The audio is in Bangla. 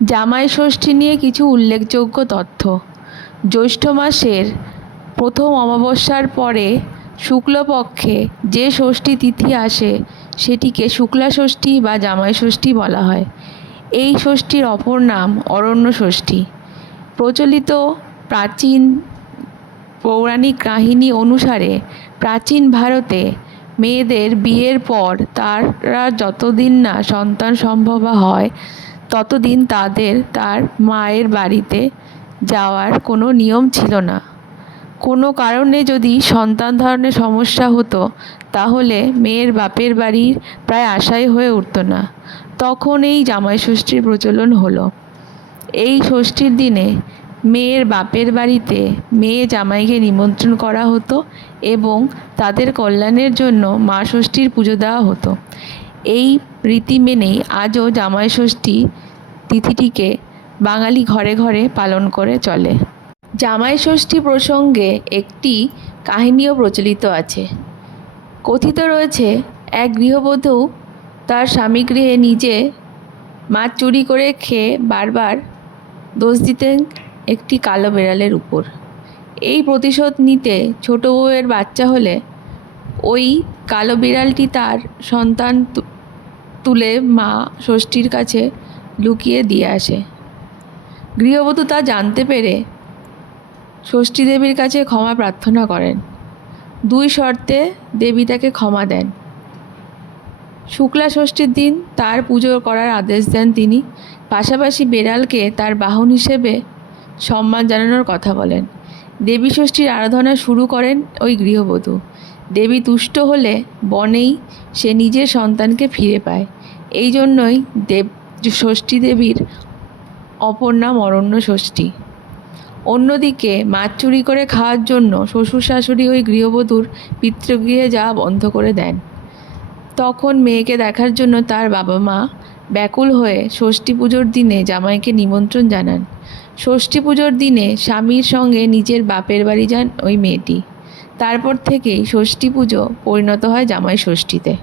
জামাই ষষ্ঠী নিয়ে কিছু উল্লেখযোগ্য তথ্য। জ্যৈষ্ঠ মাসের প্রথম অমাবস্যার পরে শুক্লপক্ষে যে ষষ্ঠী তিথি আসে, সেটিকে শুক্লা ষষ্ঠী বা জামাই ষষ্ঠী বলা হয়। এই ষষ্ঠীর অপর নাম অরণ্য ষষ্ঠী। প্রচলিত প্রাচীন পৌরাণিক কাহিনী অনুসারে প্রাচীন ভারতে মেয়েদের বিয়ের পর তারা যতদিন না সন্তান সম্ভব হয় ততদিন তাদের, তার মায়ের বাড়িতে যাওয়ার কোনো নিয়ম ছিল না। কোনো কারণে যদি সন্তান ধারণে সমস্যা হতো, তাহলে মেয়ের বাপের বাড়ির প্রায় আশাই হয়ে উঠতো না। তখন এই জামাই ষষ্ঠীর প্রচলন হলো। এই ষষ্ঠীর দিনে মেয়ের বাপের বাড়িতে মেয়ে জামাইকে নিমন্ত্রণ করা হতো এবং তাদের কল্যাণের জন্য মা ষষ্ঠীর পুজো দেওয়া হতো। এই রীতি মেনেই আজও জামাই ষষ্ঠী তিথিটিকে বাঙালি ঘরে ঘরে পালন করে চলে। জামাই ষষ্ঠী প্রসঙ্গে একটি কাহিনীও প্রচলিত আছে। কথিত রয়েছে, এক গৃহবধূ তার স্বামী গৃহে নিজে মাছ চুরি করে খেয়ে বারবার দোষ দিতেন একটি কালো বেড়ালের উপর। এই প্রতিশোধ নিতে ছোটো বউয়ের বাচ্চা হলে ওই কালো বিড়ালটি তার সন্তান তুলে মা ষষ্ঠীর কাছে লুকিয়ে দিয়ে আসে। গৃহবধূ তা জানতে পেরে ষষ্ঠী দেবীর কাছে ক্ষমা প্রার্থনা করেন। দুই শর্তে দেবী তাকে ক্ষমা দেন। শুক্লা ষষ্ঠীর দিন তার পুজো করার আদেশ দেন তিনি। পাশাপাশি বেড়ালকে তার বাহন হিসেবে সম্মান জানানোর কথা বলেন। দেবী ষষ্ঠীর আরাধনা শুরু করেন ওই গৃহবধূ। দেবী তুষ্ট হলে বনেই সে নিজের সন্তানকে ফিরে পায়। এই জন্যই দেব, ষষ্ঠী দেবীর অপর নাম অরণ্য ষষ্ঠী। অন্যদিকে মাছ চুরি করে খাওয়ার জন্য শ্বশুর শাশুড়ি ওই গৃহবধূর পিতৃগৃহে যাওয়া বন্ধ করে দেন। তখন মেয়েকে দেখার জন্য তার বাবা মা ব্যাকুল হয়ে ষষ্ঠী পুজোর দিনে জামাইকে নিমন্ত্রণ জানান। ষষ্ঠী পুজোর দিনে স্বামীর সঙ্গে নিজের বাপের বাড়ি যান ওই মেয়েটি। তারপর থেকেই ষষ্ঠী পুজো পরিণত হয় জামাই ষষ্ঠীতে।